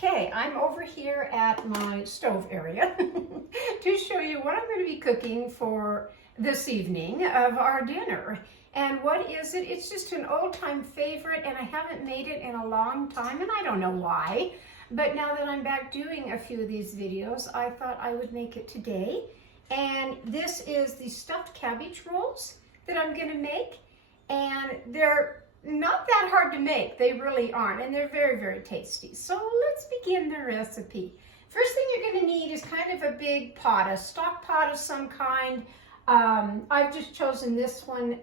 Okay, I'm over here at my stove area to show you what I'm going to be cooking for this evening of our dinner. And what is it? It's just an old-time favorite, and I haven't made it in a long time, and I don't know why. But now that I'm back doing a few of these videos, I thought I would make it today. And this is the stuffed cabbage rolls that I'm going to make. And they're not that hard to make. They really aren't. And they're very, very tasty. So let's begin the recipe. First thing you're going to need is kind of a big pot, a stock pot of some kind. I've just chosen this one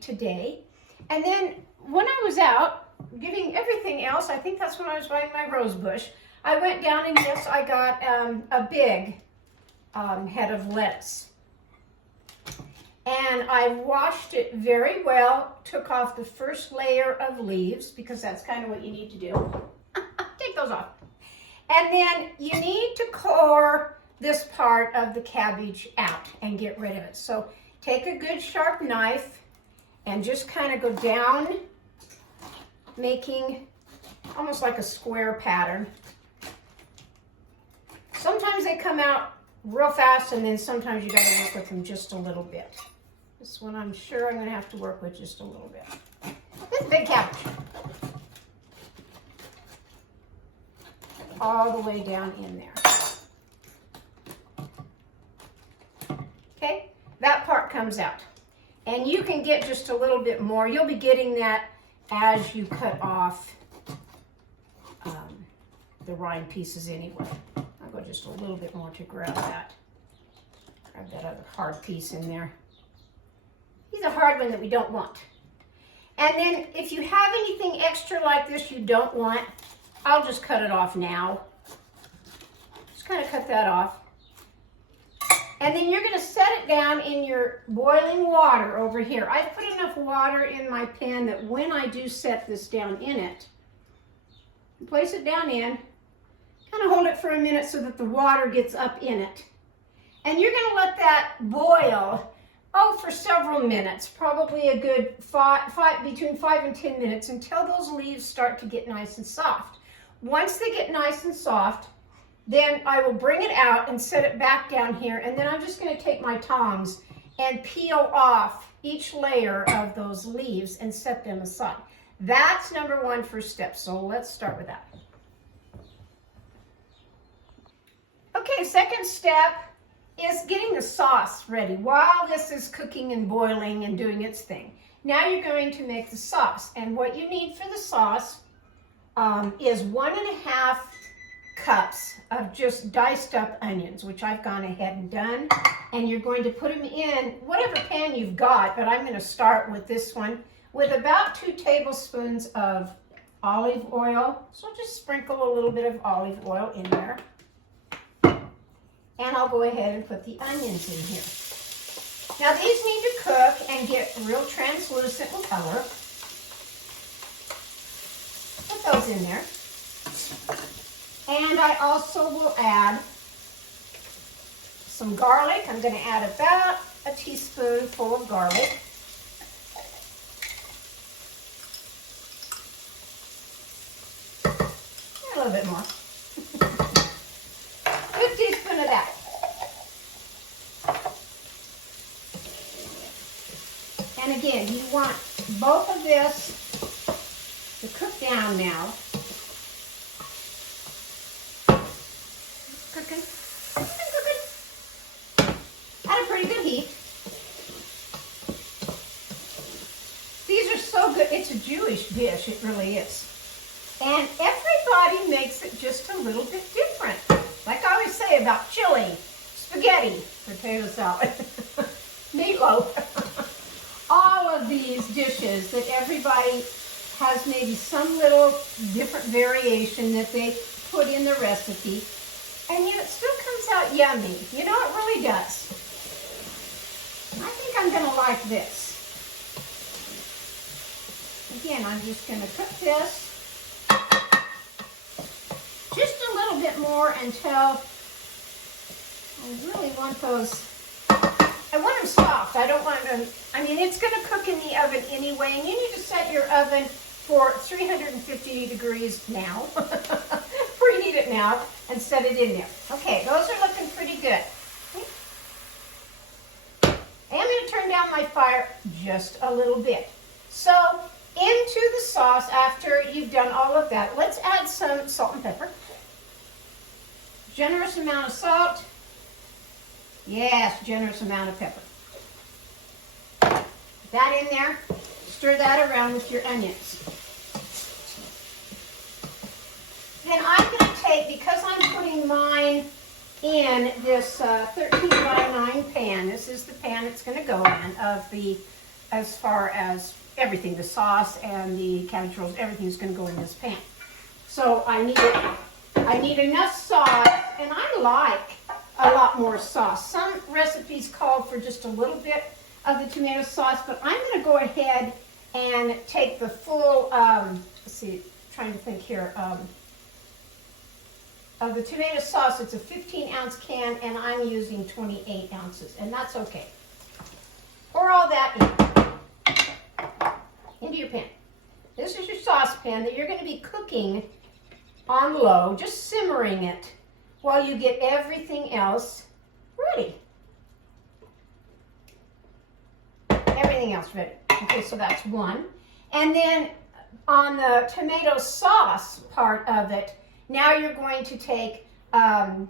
today. And then when I was out getting everything else, I think that's when I was buying my rose bush, I went down and yes, I got a big head of lettuce. And I washed it very well, took off the first layer of leaves, because that's kind of what you need to do. Take those off. And then you need to core this part of the cabbage out and get rid of it. So take a good sharp knife and just kind of go down, making almost like a square pattern. Sometimes they come out real fast, and then sometimes you got to work with them just a little bit. This one I'm sure I'm going to have to work with just a little bit. This big cabbage. All the way down in there. Okay, that part comes out. And you can get just a little bit more. You'll be getting that as you cut off the rind pieces anyway. I'll go just a little bit more to grab that. Grab that other hard piece in there. He's a hard one that we don't want. And then if you have anything extra like this you don't want, I'll just cut it off now. Just kind of cut that off. And then you're going to set it down in your boiling water over here. I've put enough water in my pan that when I do set this down in it, place it down in, kind of hold it for a minute so that the water gets up in it. And you're going to let that boil for several minutes, probably a good between 5 and 10 minutes, until those leaves start to get nice and soft. Once they get nice and soft, then I will bring it out and set it back down here, and then I'm just going to take my tongs and peel off each layer of those leaves and set them aside. That's number one first step, so let's start with that. Okay, second step is getting the sauce ready while this is cooking and boiling and doing its thing. Now you're going to make the sauce, and what you need for the sauce is 1.5 cups of just diced up onions, which I've gone ahead and done, and you're going to put them in whatever pan you've got, but I'm going to start with this one with about 2 tablespoons of olive oil. So just sprinkle a little bit of olive oil in there. And I'll go ahead and put the onions in here. Now these need to cook and get real translucent in color. Put those in there. And I also will add some garlic. I'm going to add about a teaspoonful of garlic. A little bit more. Good teaspoon of that. And again, you want both of this to cook down now. Cooking. At a pretty good heat. These are so good. It's a Jewish dish, it really is. And everybody makes it just a little bit different. Like I always say about chili, spaghetti, potato salad, meatloaf. All of these dishes that everybody has maybe some little different variation that they put in the recipe. And yet it still comes out yummy. You know, it really does. I think I'm going to like this. Again, I'm just going to cook this just a little bit more until I really want those. I want them soft. I don't want them, I mean, it's going to cook in the oven anyway, and you need to set your oven for 350 degrees now. Preheat it out and set it in there. Okay, those are looking pretty good. I am going to turn down my fire just a little bit. So into the sauce, after you've done all of that, let's add some salt and pepper. Generous amount of salt. Yes, generous amount of pepper. Put that in there. Stir that around with your onions. Then I'm going to take, because I'm putting mine in this 13 by 9 pan, this is the pan it's going to go in of the, as far as everything, the sauce and the cabbage rolls, everything's going to go in this pan. So I need enough sauce, and I like a lot more sauce. Some recipes call for just a little bit of the tomato sauce, but I'm going to go ahead and take the full, let's see, trying to think here, of the tomato sauce. It's a 15-ounce can, and I'm using 28 ounces, and that's okay. Pour all that into your pan. This is your saucepan that you're going to be cooking on low, just simmering it while you get everything else ready. Everything else ready. Okay, so that's one. And then on the tomato sauce part of it, now you're going to take, the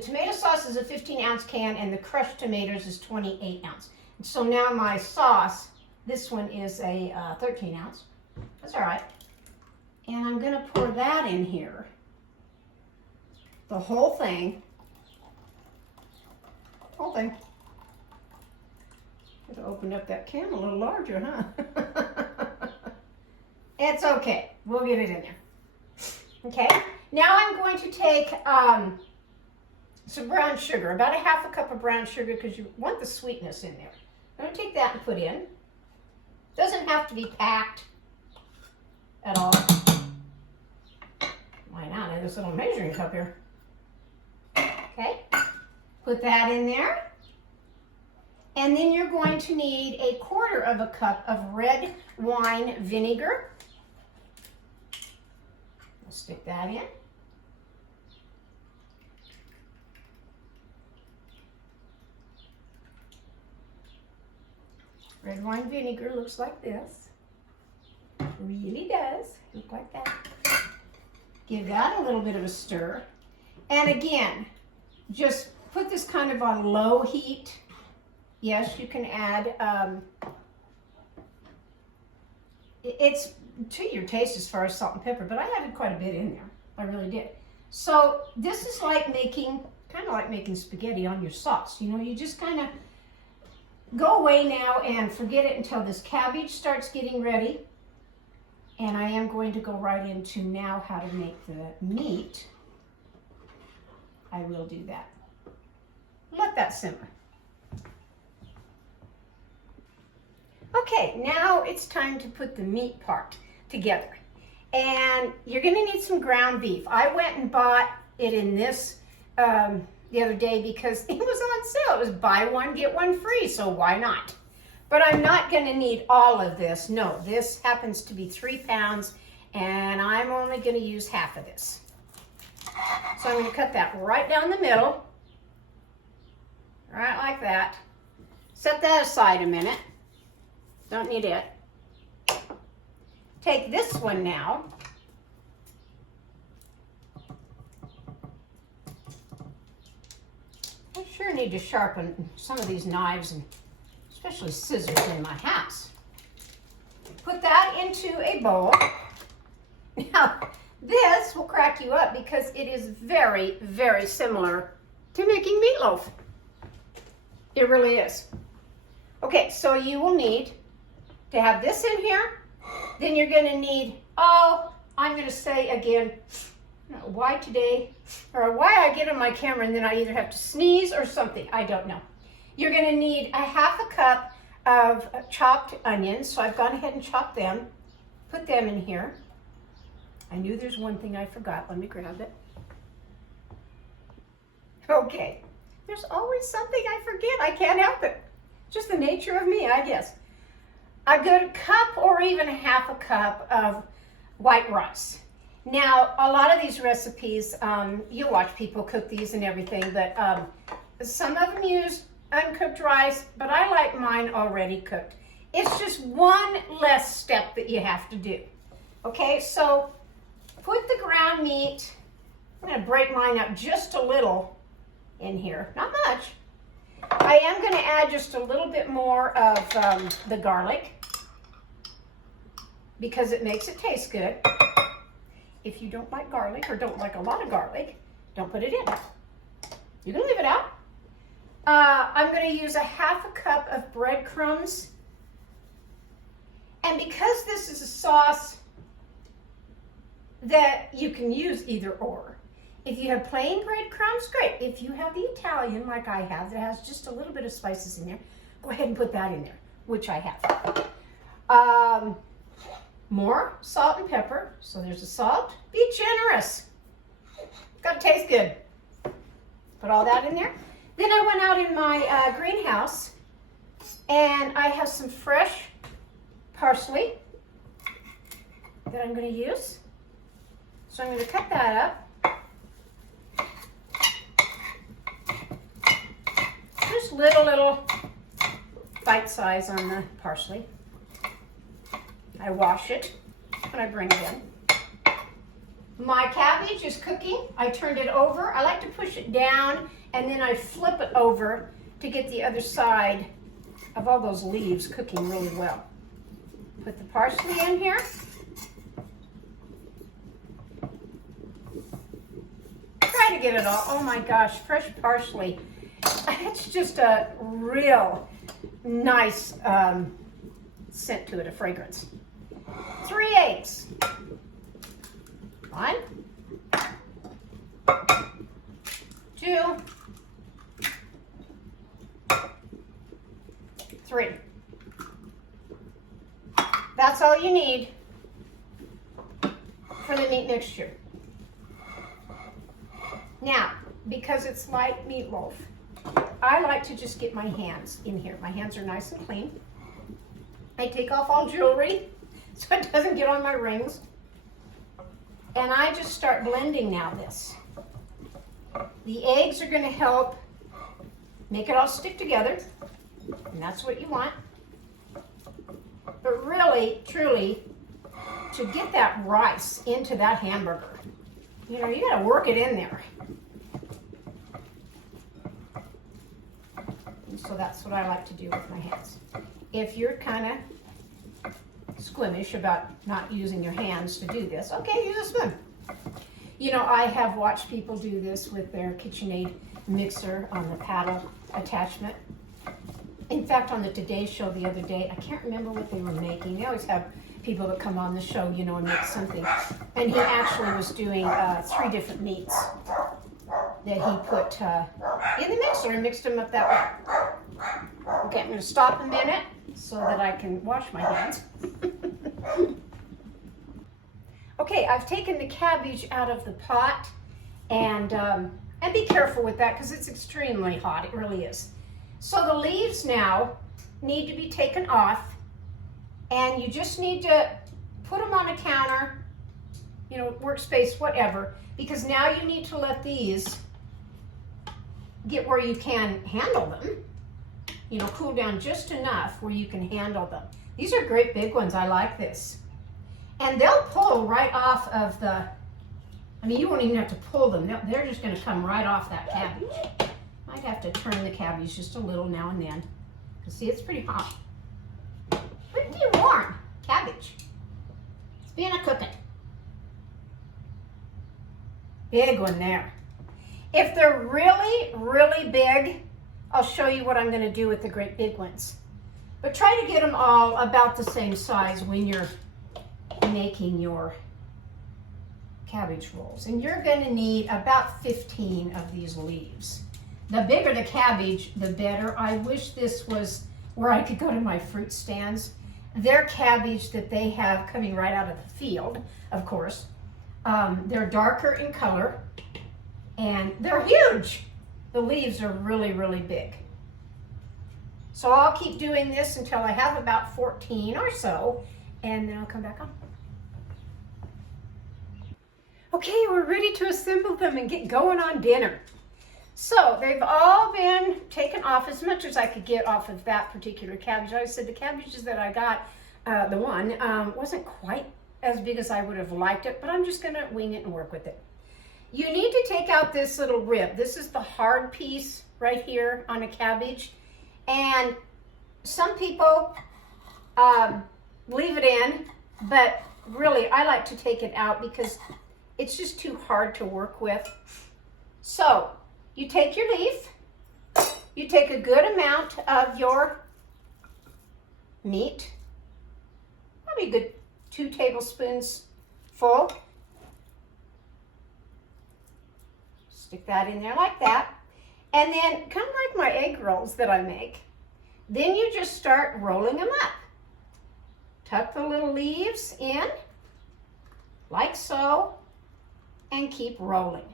tomato sauce is a 15-ounce can and the crushed tomatoes is 28 ounce. So now my sauce, this one is a 13 ounce. That's all right. And I'm going to pour that in here. The whole thing. Whole thing. Could have opened up that can a little larger, huh? It's okay. We'll get it in there. Okay, now I'm going to take some brown sugar, about a half a cup of brown sugar, because you want the sweetness in there. I'm going to take that and put in. Doesn't have to be packed at all. Why not? I have this little measuring cup here. Okay, put that in there. And then you're going to need a quarter of a cup of red wine vinegar. Stick that in. Red wine vinegar looks like this. Really does look like that. Give that a little bit of a stir. And again, just put this kind of on low heat. Yes, you can add, it's to your taste as far as salt and pepper, but I added quite a bit in there. I really did. So this is like making, kind of like making spaghetti on your sauce. You know, you just kind of go away now and forget it until this cabbage starts getting ready. And I am going to go right into now how to make the meat. I will do that. Let that simmer. Okay, now it's time to put the meat part together. And you're gonna need some ground beef. I went and bought it in this the other day because it was on sale. It was buy one, get one free, so why not? But I'm not gonna need all of this. No, this happens to be 3 pounds and I'm only gonna use half of this. So I'm gonna cut that right down the middle, right like that. Set that aside a minute. Don't need it. Take this one now. I sure need to sharpen some of these knives, and especially scissors in my house. Put that into a bowl. Now, this will crack you up because it is very, very similar to making meatloaf. It really is. Okay, so you will need to have this in here. Then you're going to need, I'm going to say again, why today, or why I get on my camera and then I either have to sneeze or something. I don't know. You're going to need a half a cup of chopped onions. So I've gone ahead and chopped them. Put them in here. I knew there's one thing I forgot. Let me grab it. Okay. There's always something I forget. I can't help it. Just the nature of me, I guess. A good cup or even a half a cup of white rice. Now, a lot of these recipes, you watch people cook these and everything, but some of them use uncooked rice, but I like mine already cooked. It's just one less step that you have to do. Okay, so put the ground meat, I'm going to break mine up just a little in here, not much. I am going to add just a little bit more of the garlic because it makes it taste good. If you don't like garlic or don't like a lot of garlic, don't put it in. You can leave it out. I'm going to use a half a cup of breadcrumbs. And because this is a sauce that you can use either or. If you have plain breadcrumbs, great. If you have the Italian, like I have, that has just a little bit of spices in there, go ahead and put that in there, which I have. More salt and pepper. So there's the salt. Be generous. Got to taste good. Put all that in there. Then I went out in my greenhouse and I have some fresh parsley that I'm going to use. So I'm going to cut that up. Just little bite size on the parsley. I wash it and I bring it in. My cabbage is cooking. I turned it over. I like to push it down and then I flip it over to get the other side of all those leaves cooking really well. Put the parsley in here. Try to get it all. Oh my gosh, fresh parsley. It's just a real nice scent to it, a fragrance. 3 eggs. 1, 2, 3. That's all you need for the meat mixture. Now, because it's light meatloaf, I like to just get my hands in here. My hands are nice and clean. I take off all jewelry so it doesn't get on my rings. And I just start blending now this. The eggs are going to help make it all stick together, and that's what you want. But really, truly, to get that rice into that hamburger, you know, you got to work it in there. And so that's what I like to do with my hands. If you're kind of squeamish about not using your hands to do this, okay, use a spoon. You know, I have watched people do this with their KitchenAid mixer on the paddle attachment. In fact, on the Today Show the other day, I can't remember what they were making. They always have people that come on the show, you know, and make something. And he actually was doing 3 different meats that he put in the mixer and mixed them up that way. Okay, I'm going to stop a minute so that I can wash my hands. Okay, I've taken the cabbage out of the pot, and be careful with that because it's extremely hot. It really is. So the leaves now need to be taken off, and you just need to put them on a counter, you know, workspace, whatever, because now you need to let these get where you can handle them, you know, cool down just enough where you can handle them. These are great big ones. I like this. And they'll pull right off of the, I mean, you won't even have to pull them. They're just going to come right off that cabbage. Might have to turn the cabbage just a little now and then. Because see, it's pretty hot. Pretty warm cabbage. It's being a cooking. Big one there. If they're really, really big, I'll show you what I'm going to do with the great big ones. But try to get them all about the same size when you're making your cabbage rolls. And you're going to need about 15 of these leaves. The bigger the cabbage, the better. I wish this was where I could go to my fruit stands. Their cabbage that they have coming right out of the field, of course, they're darker in color and they're huge. The leaves are really, really big. So I'll keep doing this until I have about 14 or so, and then I'll come back on. Okay, we're ready to assemble them and get going on dinner. So they've all been taken off as much as I could get off of that particular cabbage. I said the cabbages that I got, the one, wasn't quite as big as I would have liked it, but I'm just gonna wing it and work with it. You need to take out this little rib. This is the hard piece right here on a cabbage. And some people leave it in, but really I like to take it out because it's just too hard to work with. So you take your leaf, you take a good amount of your meat, probably a good 2 tablespoons full. Stick that in there like that. And then kind of like my egg rolls that I make, then you just start rolling them up. Tuck the little leaves in, like so, and keep rolling.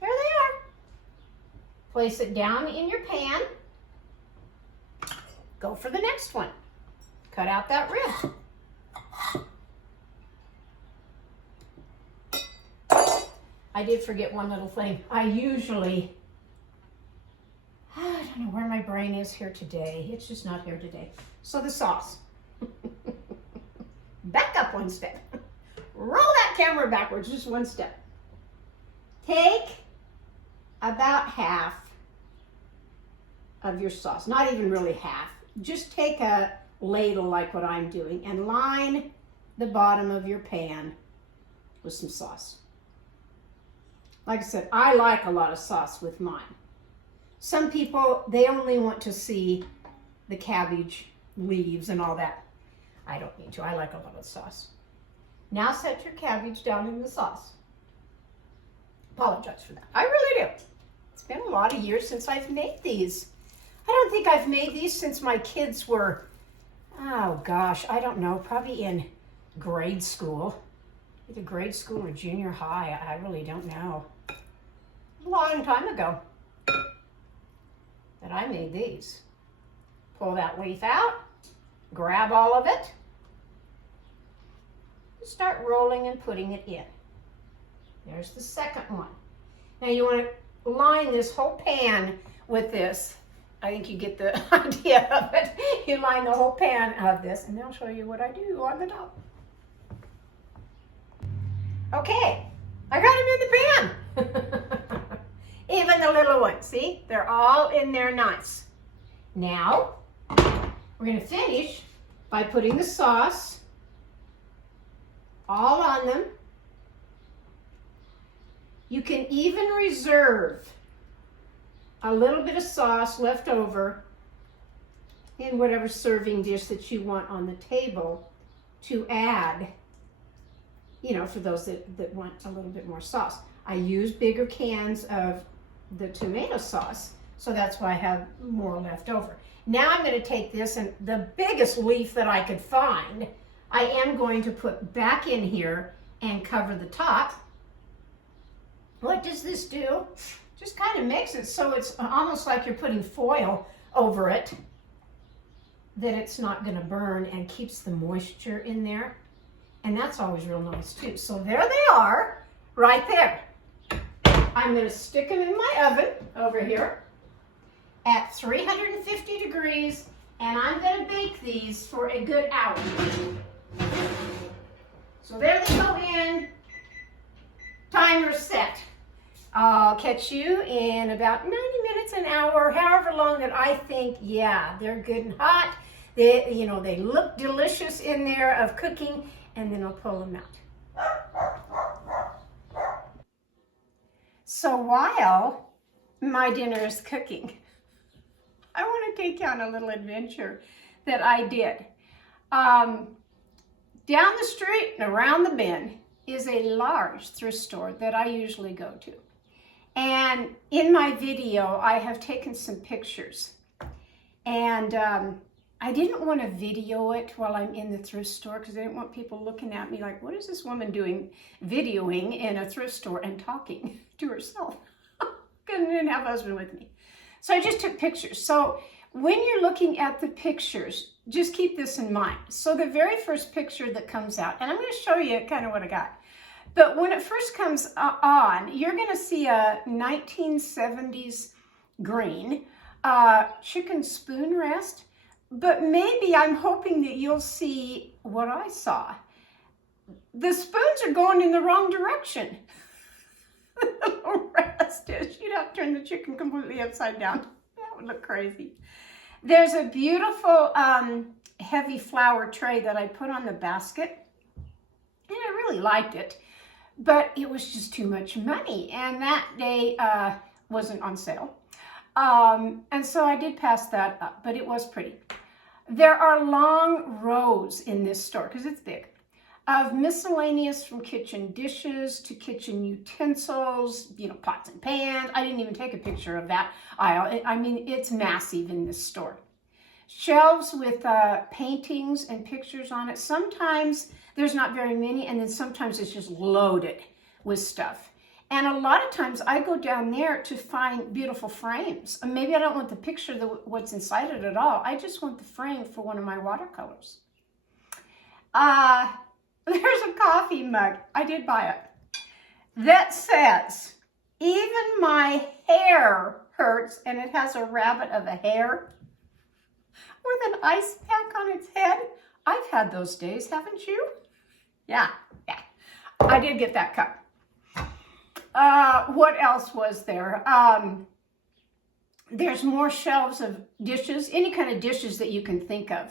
There they are. Place it down in your pan. Go for the next one. Cut out that rib. I did forget one little thing. I don't know where my brain is here today. It's just not here today. So the sauce. Back up one step. Roll that camera backwards just one step. Take about half of your sauce. Not even really half. Just take a ladle like what I'm doing and line the bottom of your pan with some sauce. Like I said, I like a lot of sauce with mine. Some people, they only want to see the cabbage leaves and all that. I don't need to. I like a lot of sauce. Now set your cabbage down in the sauce. Apologize for that. I really do. It's been a lot of years since I've made these. I don't think I've made these since my kids were, oh gosh, I don't know, probably in grade school. Either grade school or junior high. I really don't know. A long time ago that I made these. Pull that leaf out, grab all of it, start rolling and putting it in. There's the second one. Now you want to line this whole pan with this. I think you get the idea of it. You line the whole pan of this, and I'll show you what I do on the top. Okay, I got them in the pan. Even the little ones, see? They're all in there nice. Now, we're gonna finish by putting the sauce all on them. You can even reserve a little bit of sauce left over in whatever serving dish that you want on the table to add, you know, for those that want a little bit more sauce. I use bigger cans of the tomato sauce, so that's why I have more left over. Now I'm going to take this, and the biggest leaf that I could find, I am going to put back in here and cover the top. What does this do? Just kind of makes it so it's almost like you're putting foil over it, that it's not going to burn, and keeps the moisture in there. And that's always real nice too. So there they are, right there. I'm going to stick them in my oven over here at 350 degrees, and I'm going to bake these for a good hour. So there they go in. Timer set. I'll catch you in about 90 minutes, an hour, however long that I think, yeah, they're good and hot. They, you know, they look delicious in there of cooking, and then I'll pull them out. So while my dinner is cooking, I want to take you on a little adventure that I did. Down the street and around the bend is a large thrift store that I usually go to. And in my video, I have taken some pictures. And I didn't want to video it while I'm in the thrift store because I didn't want people looking at me like, what is this woman doing videoing in a thrift store and talking to herself? Because I didn't have a husband with me. So I just took pictures. So when you're looking at the pictures, just keep this in mind. So the very first picture that comes out, and I'm going to show you kind of what I got. But when it first comes on, you're going to see a 1970s green chicken spoon rest. But maybe I'm hoping that you'll see what I saw. The spoons are going in the wrong direction. The little rest is, you'd have to turn the chicken completely upside down. That would look crazy. There's a beautiful heavy flour tray that I put on the basket. And I really liked it. But it was just too much money. And that day wasn't on sale. And so I did pass that up. But it was pretty. There are long rows in this store, because it's big, of miscellaneous from kitchen dishes to kitchen utensils, you know, pots and pans. I didn't even take a picture of that aisle. I mean, it's massive in this store. Shelves with paintings and pictures on it. Sometimes there's not very many, and then sometimes it's just loaded with stuff. And a lot of times I go down there to find beautiful frames. Maybe I don't want the picture, what's inside it at all. I just want the frame for one of my watercolors. There's a coffee mug. I did buy it. That says, even my hair hurts, and it has a rabbit of a hair with an ice pack on its head. I've had those days, haven't you? Yeah. I did get that cup. What else was there? There's more shelves of dishes, any kind of dishes that you can think of.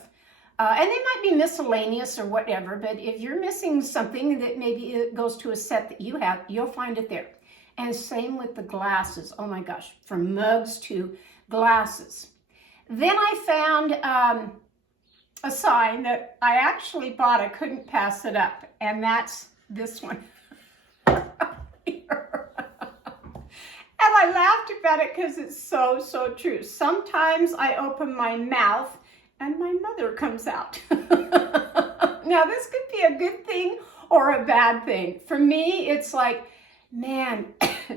And they might be miscellaneous or whatever, but if you're missing something that maybe it goes to a set that you have, you'll find it there. And same with the glasses. Oh my gosh, from mugs to glasses. Then I found a sign that I actually bought. I couldn't pass it up, and that's this one. And I laughed about it because it's so true. Sometimes I open my mouth and my mother comes out. Now, this could be a good thing or a bad thing. For me, it's like, man,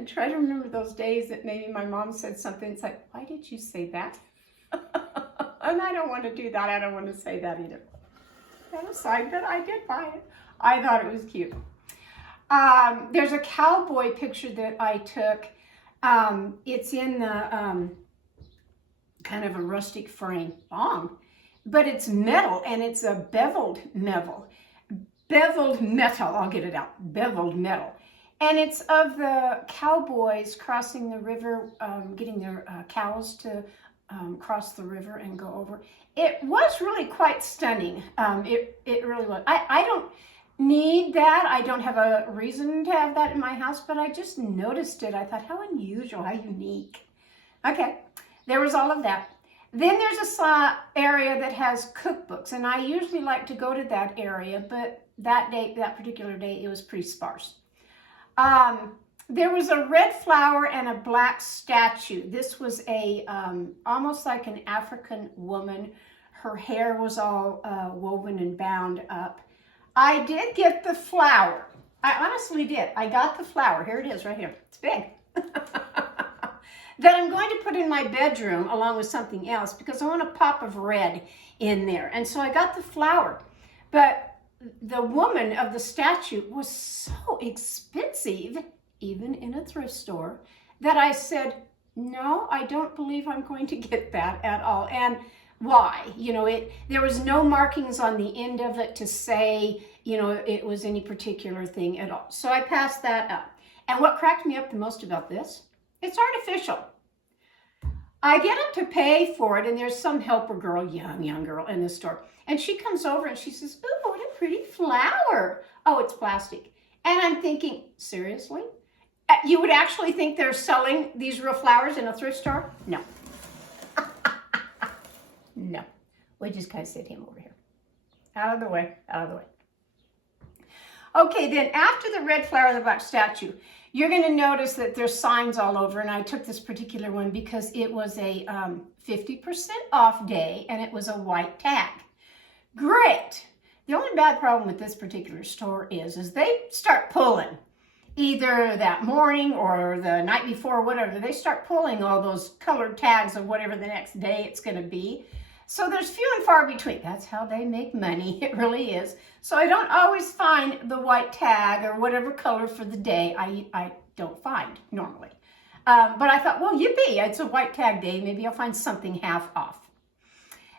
try to remember those days that maybe my mom said something. It's like, why did you say that? And I don't want to do that. I don't want to say that either. That aside, but I did buy it. I thought it was cute. There's a cowboy picture that I took. It's in the kind of a rustic frame, long, but it's metal, and it's a beveled metal. I'll get it out. Beveled metal. And it's of the cowboys crossing the river, getting their cows to cross the river and go over. It was really quite stunning. It really was. I don't need that. I don't have a reason to have that in my house, but I just noticed it. I thought, how unusual, how unique. Okay, there was all of that. Then there's a area that has cookbooks, and I usually like to go to that area, but that particular day, it was pretty sparse. There was a red flower and a black statue. This was a almost like an African woman. Her hair was all woven and bound up. I did get the flower. I honestly did. I got the flower. Here it is right here. It's big. That I'm going to put in my bedroom along with something else because I want a pop of red in there. And so I got the flower. But the woman of the statue was so expensive, even in a thrift store, that I said, no, I don't believe I'm going to get that at all. And why? You know, there was no markings on the end of it to say, you know, it was any particular thing at all. So I passed that up. And what cracked me up the most about this, it's artificial. I get up to pay for it, and there's some helper girl, young girl in the store. And she comes over and she says, oh, what a pretty flower. Oh, it's plastic. And I'm thinking, seriously? You would actually think they're selling these real flowers in a thrift store? No. No. We just kind of sit him over here. Out of the way, out of the way. Okay, then after the red flower and the black statue, you're going to notice that there's signs all over, and I took this particular one because it was a 50% off day, and it was a white tag. Great. The only bad problem with this particular store is they start pulling. Either that morning or the night before, whatever, they start pulling all those colored tags of whatever the next day it's going to be. So there's few and far between. That's how they make money. It really is. So I don't always find the white tag or whatever color for the day. I don't find normally. But I thought, well, yippee, it's a white tag day. Maybe I'll find something half off.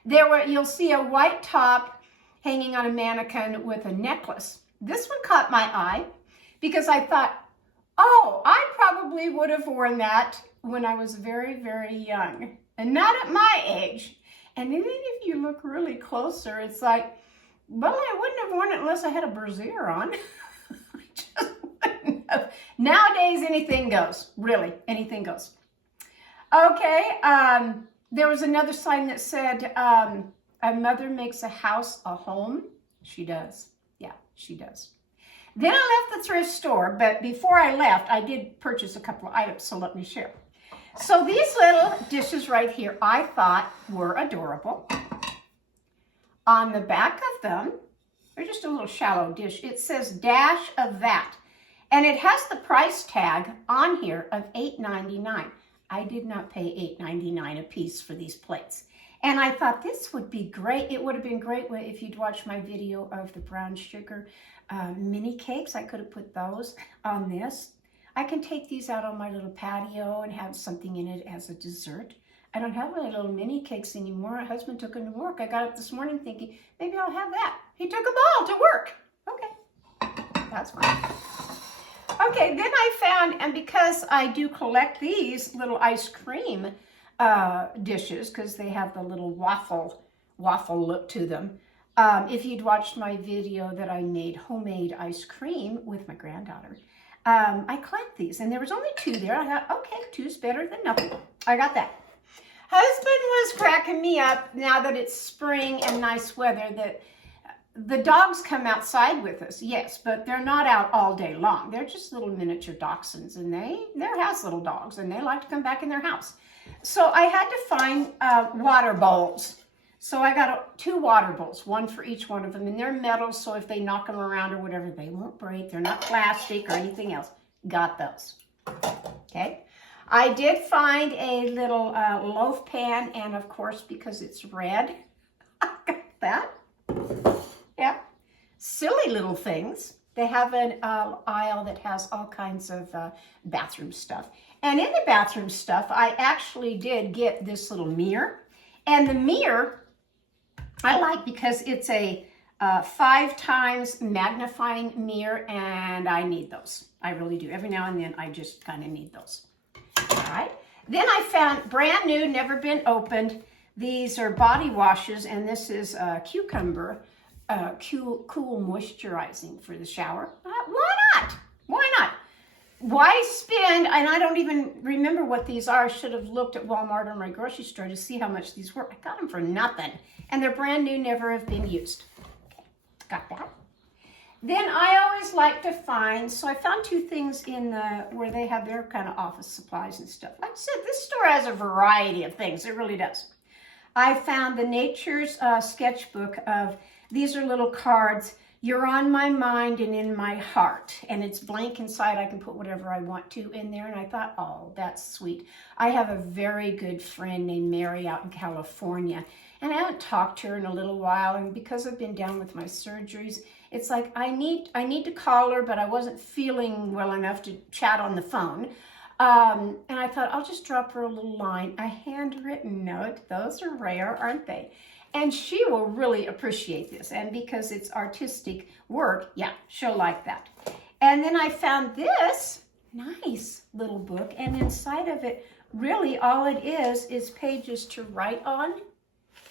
You'll see a white top hanging on a mannequin with a necklace. This one caught my eye because I thought, oh, I probably would have worn that when I was very, very young and not at my age. And then if you look really closer, it's like, well, I wouldn't have worn it unless I had a brassiere on. I just wouldn't have. Nowadays, anything goes. Really, anything goes. Okay, there was another sign that said, a mother makes a house a home. She does. Yeah, she does. Then I left the thrift store, but before I left, I did purchase a couple of items, so let me share. So these little dishes right here, I thought were adorable. On the back of them, they're just a little shallow dish. It says dash of that. And it has the price tag on here of $8.99. I did not pay $8.99 a piece for these plates. And I thought this would be great. It would have been great if you'd watched my video of the brown sugar mini cakes. I could have put those on this. I can take these out on my little patio and have something in it as a dessert. I don't have my little mini cakes anymore. My husband took them to work. I got up this morning thinking, maybe I'll have that. He took them all to work. Okay, that's fine. Okay, then I found, and because I do collect these little ice cream dishes, because they have the little waffle look to them. If you'd watched my video that I made homemade ice cream with my granddaughter, I collect these, and there was only 2 there. I thought, okay, 2's better than nothing. I got that. Husband was cracking me up now that it's spring and nice weather that the dogs come outside with us, yes, but they're not out all day long. They're just little miniature dachshunds, and they're house little dogs, and they like to come back in their house. So I had to find water bowls. So I got 2 water bowls, one for each one of them, and they're metal, so if they knock them around or whatever, they won't break. They're not plastic or anything else. Got those. Okay. I did find a little loaf pan, and of course, because it's red, I got that. Yeah. Silly little things. They have an aisle that has all kinds of bathroom stuff. And in the bathroom stuff, I actually did get this little mirror. And the mirror, I like because it's a 5 times magnifying mirror, and I need those. I really do. Every now and then, I just kind of need those. All right. Then I found brand new, never been opened. These are body washes, and this is cucumber. Cool moisturizing for the shower. Why not? Why not? Why spend, and I don't even remember what these are. I should have looked at Walmart or my grocery store to see how much these were. I got them for nothing. And they're brand new, never have been used. Okay, got that. Then I always like to find, so I found 2 things in where they have their kind of office supplies and stuff. Like I said, this store has a variety of things. It really does. I found the Nature's sketchbook of, these are little cards. You're on my mind and in my heart. And it's blank inside. I can put whatever I want to in there. And I thought, oh, that's sweet. I have a very good friend named Mary out in California. And I haven't talked to her in a little while. And because I've been down with my surgeries, it's like I need to call her, but I wasn't feeling well enough to chat on the phone. And I thought, I'll just drop her a little line, a handwritten note. Those are rare, aren't they? And she will really appreciate this. And because it's artistic work, yeah, she'll like that. And then I found this nice little book. And inside of it, really all it is pages to write on.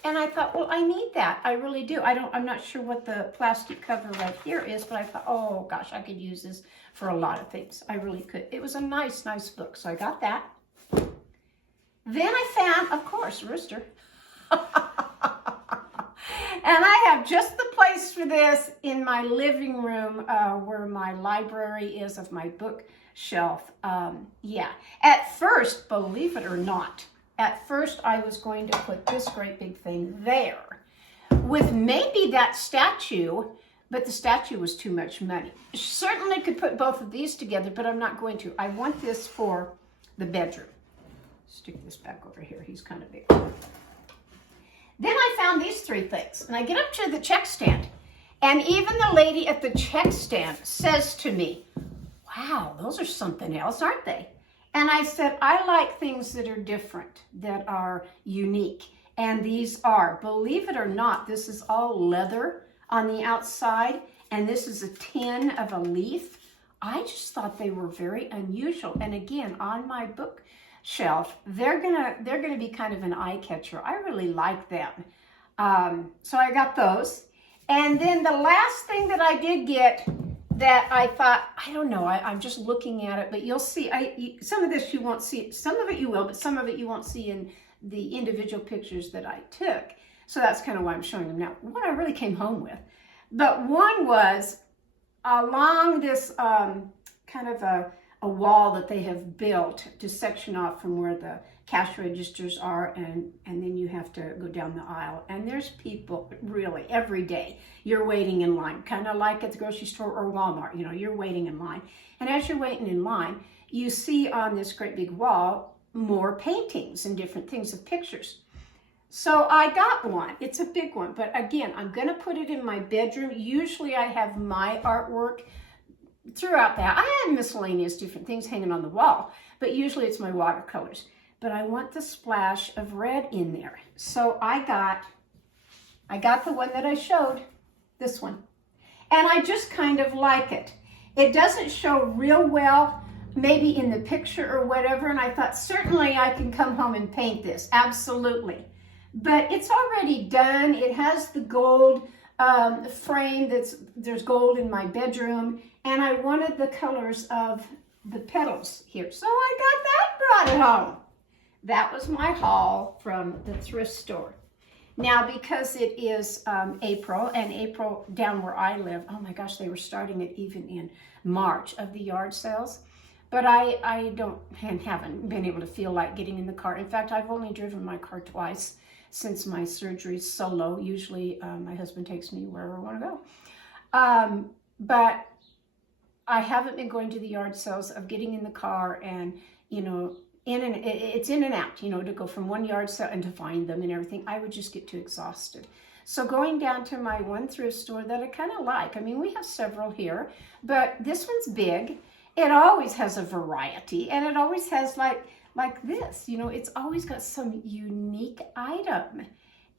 And I thought, well, I need that. I really do. I'm not sure what the plastic cover right here is, but I thought, oh gosh, I could use this for a lot of things. I really could. It was a nice book. So I got that. Then I found, of course, Rooster. And I have just the place for this in my living room where my library is of my bookshelf. Yeah. At first, believe it or not, at first I was going to put this great big thing there with maybe that statue, but the statue was too much money. Certainly could put both of these together, but I'm not going to. I want this for the bedroom. Stick this back over here. He's kind of big. Then I found these 3 things, and I get up to the check stand, and even the lady at the check stand says to me, wow, those are something else, aren't they? And I said, I like things that are different, that are unique. And these are, believe it or not, this is all leather on the outside, and this is a tin of a leaf. I just thought they were very unusual. And again, on my bookshelf, they're gonna be kind of an eye catcher. I really like them. So I got those. And then the last thing that I did get that I thought, I don't know, I'm just looking at it, but you'll see, some of this you won't see, some of it you will, but some of it you won't see in the individual pictures that I took. So that's kind of why I'm showing them now. What I really came home with. But one was along this kind of a wall that they have built to section off from where the cash registers are, and then you have to go down the aisle. And there's people really every day. You're waiting in line, kind of like at the grocery store or Walmart. You know, you're waiting in line. And as you're waiting in line, you see on this great big wall more paintings and different things of pictures. So I got one. It's a big one, but again, I'm going to put it in my bedroom. Usually I have my artwork throughout that. I have miscellaneous different things hanging on the wall, but usually it's my watercolors. But I want the splash of red in there. So I got the one that I showed, this one. And I just kind of like it. It doesn't show real well, maybe in the picture or whatever, and I thought certainly I can come home and paint this, absolutely. But it's already done. It has the gold frame, there's gold in my bedroom, and I wanted the colors of the petals here. So I got that, brought it home. That was my haul from the thrift store. Now, because it is April, and April down where I live, oh my gosh, they were starting it even in March of the yard sales. But I haven't been able to feel like getting in the car. In fact, I've only driven my car twice since my surgery solo. Usually my husband takes me wherever I want to go. But I haven't been going to the yard sales of getting in the car and, you know, it's in and out, you know, to go from one yard sale and to find them and everything. I would just get too exhausted. So going down to my one thrift store that I kind of like. I mean, we have several here, but this one's big. It always has a variety, and it always has like this, you know, it's always got some unique item.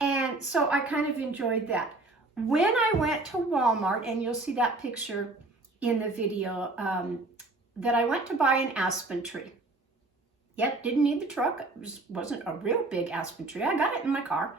And so I kind of enjoyed that. When I went to Walmart, and you'll see that picture in the video, that I went to buy an aspen tree. Yep, didn't need the truck. It wasn't a real big aspen tree. I got it in my car.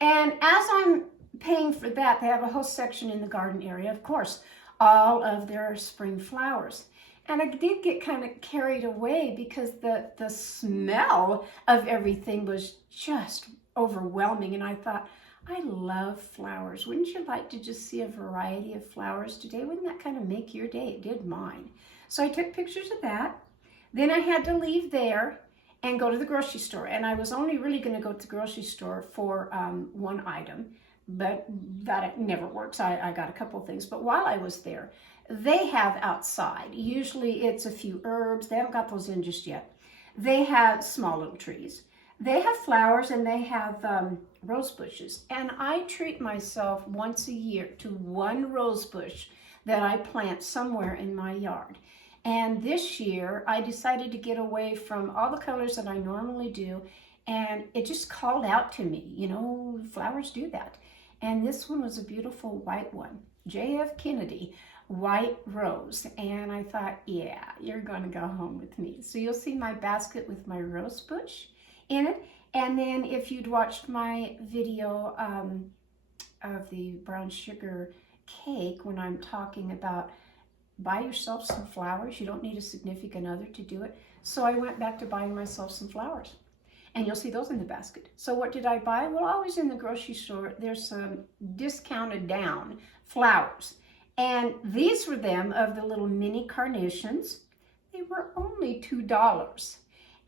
And as I'm paying for that, they have a whole section in the garden area, of course, all of their spring flowers. And I did get kind of carried away because the smell of everything was just overwhelming. And I thought, I love flowers. Wouldn't you like to just see a variety of flowers today? Wouldn't that kind of make your day? It did mine. So I took pictures of that. Then I had to leave there and go to the grocery store. And I was only really going to go to the grocery store for one item, but that never works. I got a couple of things. But while I was there, they have outside, usually it's a few herbs. They haven't got those in just yet. They have small little trees. They have flowers, and they have rose bushes. And I treat myself once a year to one rose bush that I plant somewhere in my yard. And this year, I decided to get away from all the colors that I normally do, and it just called out to me. You know, flowers do that. And this one was a beautiful white one, J.F. Kennedy white rose. And I thought, yeah, you're going to go home with me. So you'll see my basket with my rose bush in it. And then if you'd watched my video of the brown sugar cake, when I'm talking about buy yourself some flowers. You don't need a significant other to do it. So I went back to buying myself some flowers. And you'll see those in the basket. So what did I buy? Well, always in the grocery store, there's some discounted down flowers. And these were them of the little mini carnations. They were only $2.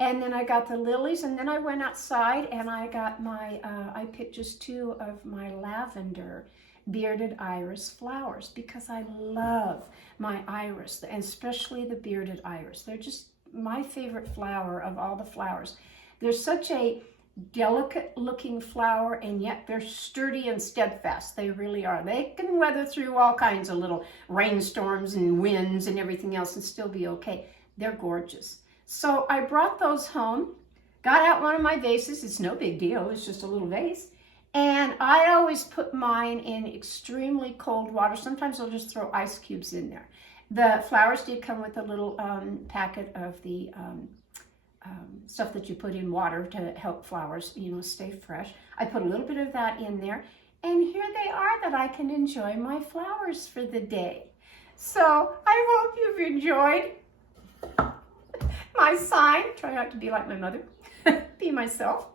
And then I got the lilies, and then I went outside and I got my, I picked just 2 of my lavender bearded iris flowers because I love my iris, and especially the bearded iris. They're just my favorite flower of all the flowers. There's such a delicate looking flower, and yet they're sturdy and steadfast. They really are. They can weather through all kinds of little rainstorms and winds and everything else and still be okay. They're gorgeous. So I brought those home, got out one of my vases. It's no big deal. It's just a little vase. And I always put mine in extremely cold water. Sometimes I'll just throw ice cubes in there. The flowers did come with a little packet of the stuff that you put in water to help flowers, you know, stay fresh. I put a little bit of that in there, and here they are that I can enjoy my flowers for the day. So I hope you've enjoyed my sign. Try not to be like my mother. Be myself.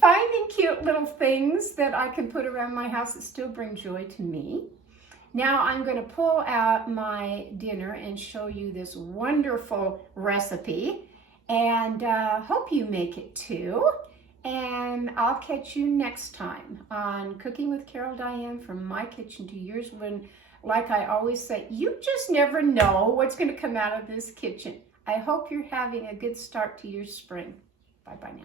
Finding cute little things that I can put around my house that still bring joy to me. Now I'm going to pull out my dinner and show you this wonderful recipe, and hope you make it too. And I'll catch you next time on Cooking with Carol Diane, from my kitchen to yours, when, like I always say, you just never know what's going to come out of this kitchen. I hope you're having a good start to your spring. Bye-bye now.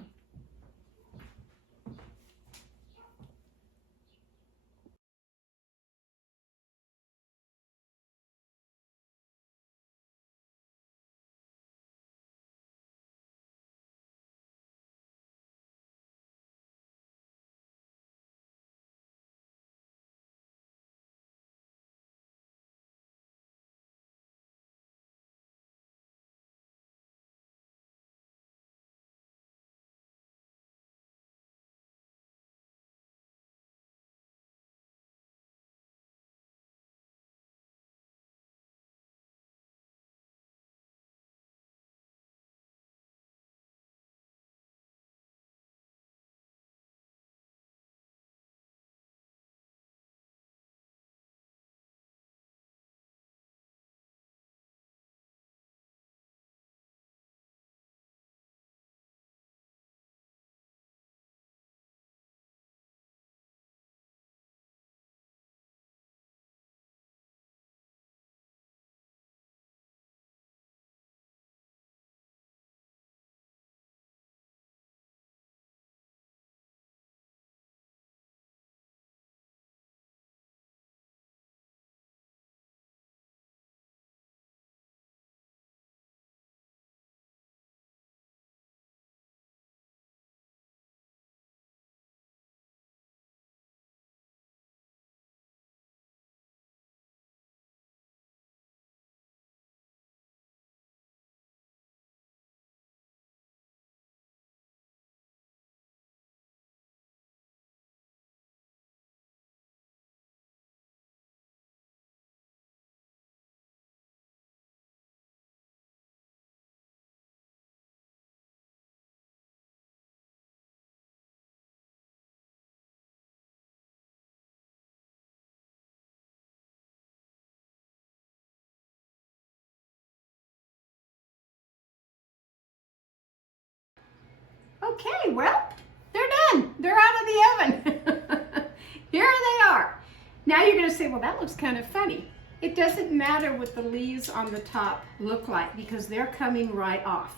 Okay, well, they're done. They're out of the oven. Here they are. Now you're going to say, well, that looks kind of funny. It doesn't matter what the leaves on the top look like, because they're coming right off.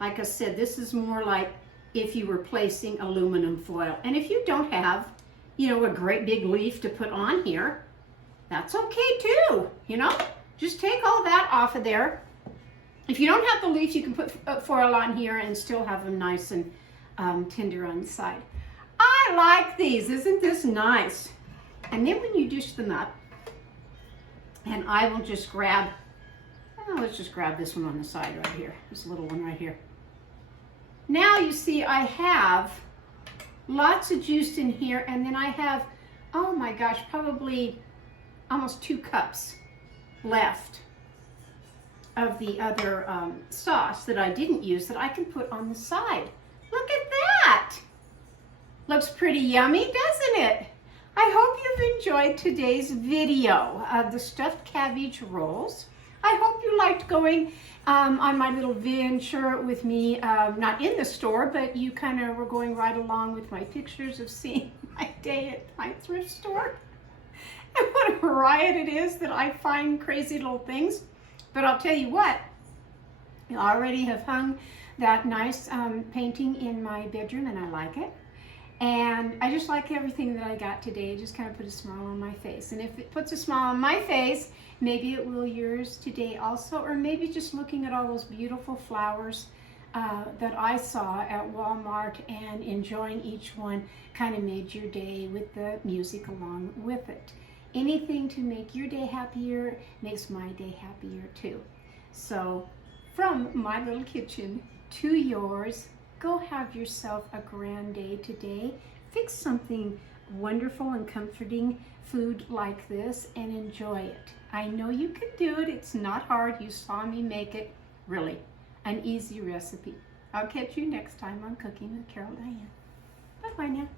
Like I said, this is more like if you were placing aluminum foil. And if you don't have, you know, a great big leaf to put on here, that's okay too, you know. Just take all that off of there. If you don't have the leaves, you can put foil on here and still have them nice and tender on the side. I like these. Isn't this nice? And then when you dish them up, and I will just grab, let's just grab this one on the side right here, this little one right here. Now you see I have lots of juice in here, and then I have, oh my gosh, probably almost 2 cups left of the other sauce that I didn't use that I can put on the side. Look at that! Looks pretty yummy, doesn't it? I hope you've enjoyed today's video of the stuffed cabbage rolls. I hope you liked going on my little venture with me, not in the store, but you kind of were going right along with my pictures of seeing my day at my thrift store. And what a riot it is that I find crazy little things. But I'll tell you what, I already have hung that nice painting in my bedroom, and I like it. And I just like everything that I got today. It just kind of put a smile on my face. And if it puts a smile on my face, maybe it will yours today also. Or maybe just looking at all those beautiful flowers that I saw at Walmart and enjoying each one kind of made your day with the music along with it. Anything to make your day happier makes my day happier too. So from my little kitchen to yours, go have yourself a grand day today. Fix something wonderful and comforting food like this and enjoy it. I know you can do it. It's not hard. You saw me make it. Really, an easy recipe. I'll catch you next time on Cooking with Carol Diane. Bye-bye now.